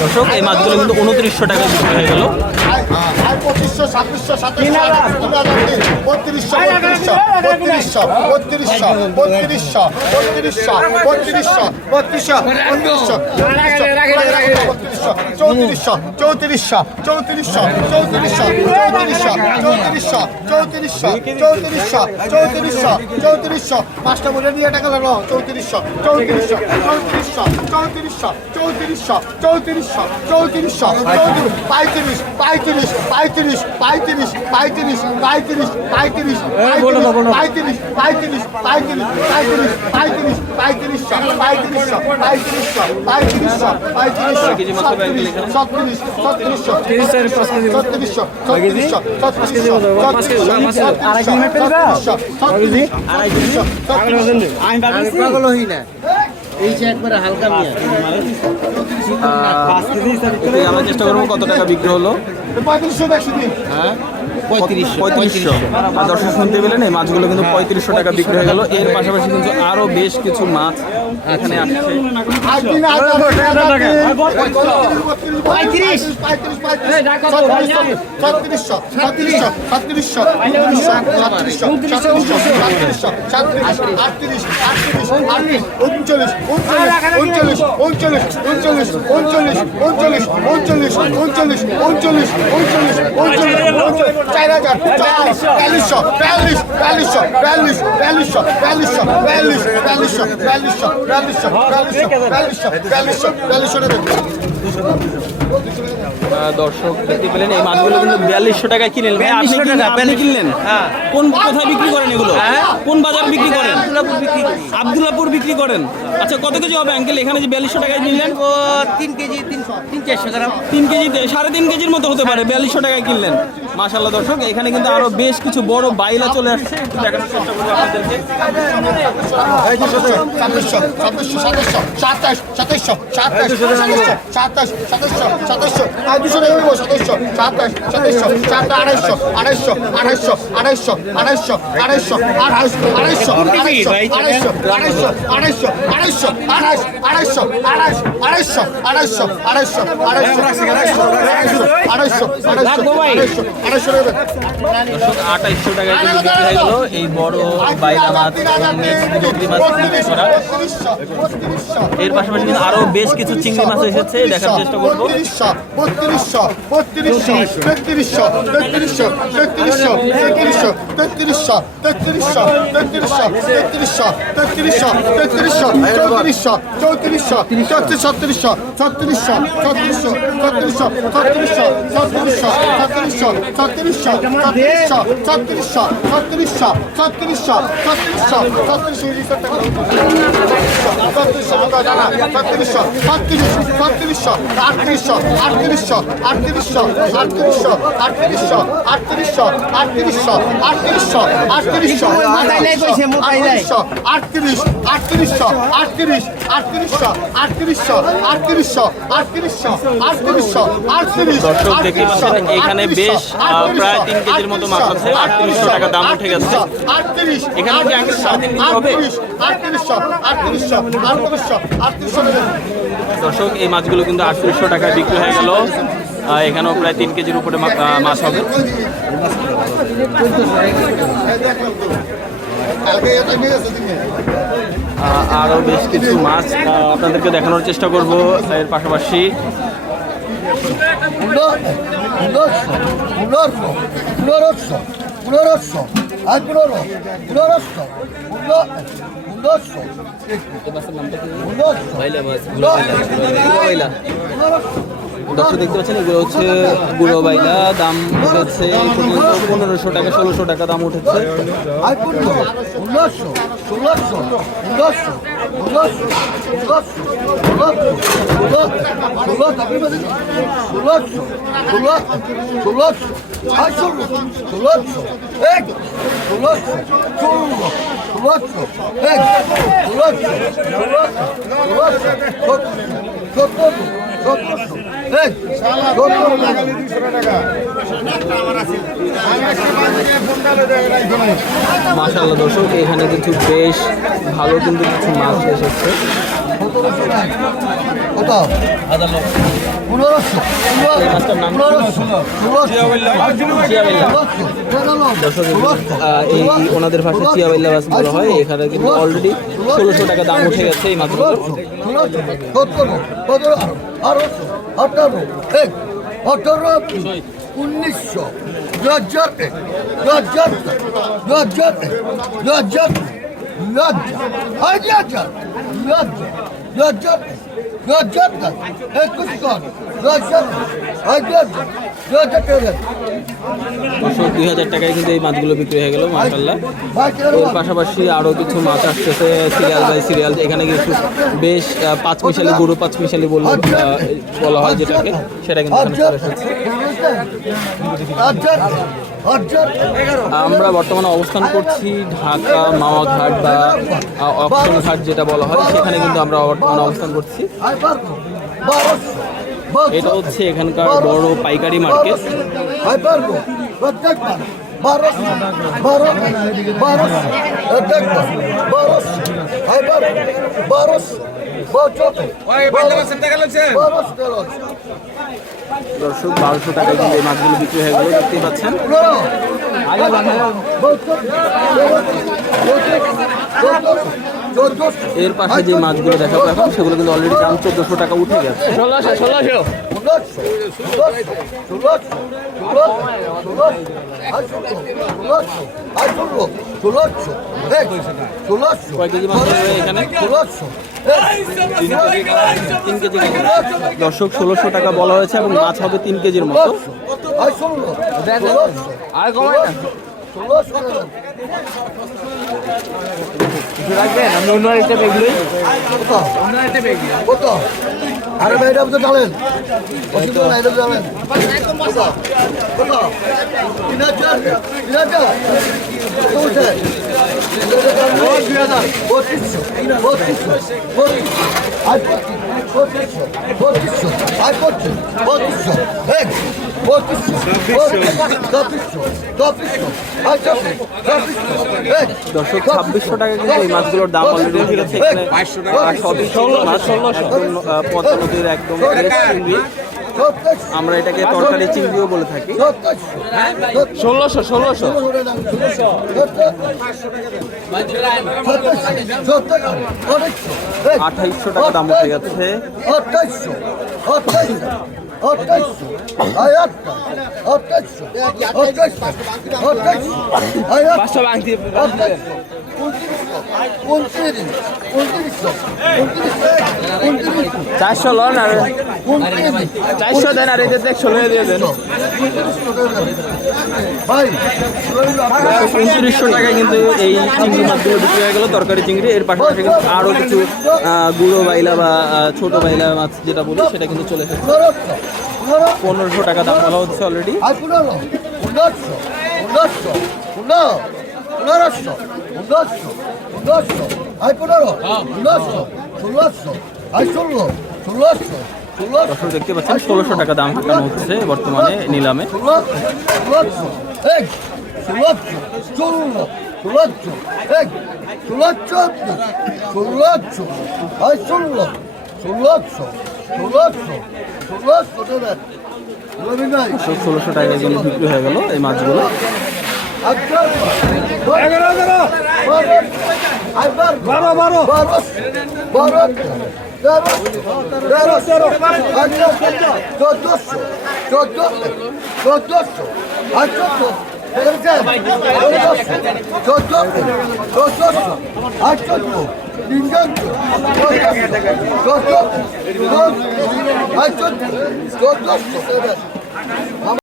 দর্শক এই মাছগুলো কিন্তু উনত্রিশশো টাকা বিক্রি হয়ে গেল। পঁচিশশো ছাব্বিশশো সাতাশশো বত্রিশশো বত্রিশশো বত্রিশশো বত্রিশশো বত্রিশশো বত্রিশশো বত্রিশশো বত্রিশশো বত্রিশশো চৌত্রিশশো চৌত্রিশশো চৌত্রিশশো চৌত্রিশশো চৌত্রিশশো চৌত্রিশশো চৌত্রিশশো চৌত্রিশশো চৌত্রিশশো পাঁচটা বলে নিয়ে টাকা লাগল চৌত্রিশশো চৌত্রিশশো চৌত্রিশশো চৌত্রিশশো চৌত্রিশশো চৌত্রিশশো চৌত্রিশশো পঁয়ত্রিশ পঁয়ত্রিশ পঁয়ত্রিশ পঁয়ত্রিশ পঁয়ত্রিশ পঁয়ত্রিশ পঁয়ত্রিশ পঁয়ত্রিশ পঁয়ত্রিশ পঁয়ত্রিশ পঁয়ত্রিশ পঁয়ত্রিশ পঁয়ত্রিশশো পঁয়ত্রিশশো পঁয়ত্রিশশো পঁয়ত্রিশশো পঁয়ত্রিশশো আমরা চেষ্টা করব কত টাকা বিক্রি হলো? পঁয়ত্রিশশো একশো দিন হ্যাঁ? পঁয়ত্রিশশো। দর্শক শুনতে পেলেন এই মাছগুলো কিন্তু পঁয়ত্রিশশো টাকা বিক্রি হয়ে গেল। এর পাশাপাশি কিন্তু আরও বেশ কিছু মাছ এখানে আসছে। উনচল্লিশ উনচল্লিশ উনচল্লিশ উনচল্লিশ উনচল্লিশ উনচল্লিশ উনচল্লিশ উনচল্লিশ উনচল্লিশ উনচল্লিশ উনচল্লিশ চার হাজার বিয়াল্লিশশো বিয়াল্লিশ বিয়াল্লিশশো বিয়াল্লিশ বিয়াল্লিশশো বিয়াল্লিশশো বিয়াল্লিশ বিয়াল্লিশশো বিয়াল্লিশশো বিয়াল্লিশশো বিয়াল্লিশশো বিয়াল্লিশশো বিয়াল্লিশশো দর্শক দেখতে পেলেন এই মাছগুলো কিন্তু বিয়াল্লিশশো টাকায় কিনেন ভাই আপনি কিনলেন আপনি কিনলেন কোন কোথায় বিক্রি করেন এগুলো কোন বাজার বিক্রি করেন আবদুল্লাপুর বিক্রি করেন আচ্ছা কত কেজি হবে আঙ্কেল এখানে যে বিয়াল্লিশশো টাকায় নিলেন ও তিন কেজি তিন তিন চারশো গ্রাম তিন কেজিতে সাড়ে তিন কেজির মতো হতে পারে বিয়াল্লিশশো টাকায় কিনলেন মাশাল্লাহ দর্শক এখানে কিন্তু আরও বেশ কিছু বড় বাইলা চলে আড়াইশো আড়াইশো আড়াইশো আড়াইশো আড়াইশো আড়াইশো আড়াইশো আড়াইশো আড়াইশো আড়াইশো আড়াইশো আড়াইশো দর্শক আঠাইশশো টাকায় কিন্তু বিক্রি হয়ে গেল এই বড় বাইলা মাছ চিংড়ি মাছ করা এর পাশাপাশি কিন্তু আরও বেশ কিছু চিংড়ি মাছ এসেছে দেখার চেষ্টা করব বত্রিশশো বত্রিশশো তেত্রিশশো তেত্রিশশো তেত্রিশশো তেত্রিশশো তেত্রিশশো তেত্রিশশো তেত্রিশশো তেত্রিশশো তেত্রিশশো তেত্রিশশো চৌত্রিশশো চৌত্রিশশো ছত্রিশ ছত্রিশশো ছত্রিশশো ছত্রিশশো ছত্রিশশো ছত্রিশশো ছত্রিশশো ছত্রিশশো ছত্রিশশো ছত্রিশশো ছত্রিশশো ছত্রিশশো ছত্রিশশো ছত্রিশশো ছত্রিশশো ছত্রিশশো ছত্রিশ ছত্রিশশো আটত্রিশশো আটত্রিশশো আটত্রিশশো আটত্রিশশো আটত্রিশশো আটত্রিশশো আটত্রিশশো আটত্রিশশো আটত্রিশশো নাই। আটত্রিশ আটত্রিশশো আটত্রিশ আটত্রিশশো আটত্রিশশো আটত্রিশশো আটত্রিশশো আটত্রিশশো আটত্রিশ দর্শক দেখতে পাচ্ছেন এখানে বেশ, প্রায় তিন কেজির মতো মাছ আছে। 3800 টাকা দাম উঠে গেছে। এখানে কি আঙ্কেল সাড়ে তিন কেজি হবে? আটত্রিশশো আটত্রিশশো আটত্রিশশো আটত্রিশশো দর্শক এই মাছগুলো কিন্তু আটত্রিশশো টাকায় বিক্রি হয়ে গেল এখানেও প্রায় তিন কেজির উপরে মাছ হবে কালকে এটা নিয়ে গেছে তুমি আহ, আরও বেশ কিছু মাছ আপনাদেরকে দেখানোর চেষ্টা করব এর পাশাপাশি Pulosso, Pulorro, Pulorosso, Pulorosso, Aguloro, Pulorosso, Pulosso, Pulosso, Pulosso, Pulosso, Pulosso, দর্শক দেখতে পাচ্ছেন এগুলো হচ্ছে বুড়ো বাইলা দাম উঠেছে পনেরোশো টাকা ষোলোশো টাকা দাম উঠেছে ষোলোশো ষোলোশো মাশাল্লাহ দর্শক এখানে কিন্তু বেশ ভালো কিন্তু কিছু মাছ এসেছে এই ওনাদের মাছ বলা হয় এখানে কিন্তু অলরেডি ষোলোশো টাকা দাম উঠে গেছে এই মাছগুলোর ಹಠರು ಹೆಗ್ ಹಠರತ್ತು ಉನ್ನಿಸೋ ಲಜ್ಜತೆ ಲಜ್ಜತ್ ಲಜ್ಜತ್ ಲಜ್ಜತ್ ಲಜ್ಜ ಅಜ್ಜ ಲಜ್ಜ ಲಜ್ಜತ್ ಲಜ್ಜತ್ ಎಕ್ಕುಸ್ಕೊಂಡು দুই হাজার টাকায় কিন্তু এই মাছগুলো বিক্রি হয়ে গেল মাশাল্লাহ এর পাশাপাশি আরও কিছু মাছ আসতেছে সিরিয়াল বাই সিরিয়াল। এখানে কিছু বেশ পাঁচ মিশালি গরু পাঁচ মিশালি বললে বলা হয় যেটাকে সেটা কিন্তু আমরা বর্তমানে অবস্থান করছি ঢাকা মাওয়া ঘাট বা আহ, ঘাট যেটা বলা হয় সেখানে কিন্তু আমরা বর্তমানে অবস্থান করছি। এটা হচ্ছে এখানকার বড় পাইকারি মার্কেট। দর্শক, বারোশো টাকা কিন্তু এই মাছগুলো বিক্রি হয়ে গেল, দেখতেই পাচ্ছেন। এর পাশে যে মাছগুলো দেখাবো এখন, সেগুলো কিন্তু অলরেডি দাম চোদ্দশো টাকা উঠে গেছে। মাছ তিন কেজি। দর্শক, ষোলোশো টাকা বলা হয়েছে এবং মাছ হবে তিন কেজির মতো। আর কমাই না। রাখবেন আমি অন্য আরেকটা বেগলই অন্য আরেকটা বেগলি কত? আরে ভাই এটা তো জানেন অসুবিধা নাই এটা জানেন কত? কত? তিন হাজার? তিন হাজার? দর্শক ছাব্বিশশো টাকা কিন্তু এই মাছগুলোর দাম অলরেডি উঠে গেছে। এখানে ষোলোশো। পদ্মা নদীর একদম আমরা এটাকে তরকারি চিংড়িও বলে থাকি। ষোলোশো ষোলোশো। আঠাইশশো টাকা দাম উঠে গেছে পাঁচশো চারশো লন আর চারশো দেন আর এদের দেখ ষোলো দিয়ে দেন। ভাই টাকায় কিন্তু এই চিংড়ি মাছগুলো বিক্রি হয়ে গেল, তরকারি চিংড়ি। এর পাশাপাশি কিন্তু আরও কিছু গুঁড়ো বাইলা বা ছোট বাইলা মাছ যেটা বলি, সেটা কিন্তু চলে এসেছে। পনেরোশো টাকা দাম বলা হচ্ছে অলরেডি পনেরোশো পনেরোশো পনেরো পনেরোশো আই পনেরো পনেরোশো ষোলোশো আই ষোলো ষোলোশো দর্শক দেখতে পাচ্ছেন ষোলোশো টাকা দাম হাঁকানো হচ্ছে বর্তমানে নিলামে। ষোলো ষোলোশো কিন্তু বিক্রি হয়ে গেল এই মাছগুলো। এগারো এগারো বারো বারো বারো বারো তেরো তেরো তেরো চোদ্দশো চোদ্দ চোদ্দশো আর চোদ্দ চোদ্দ চোদ্দ আটচল্ল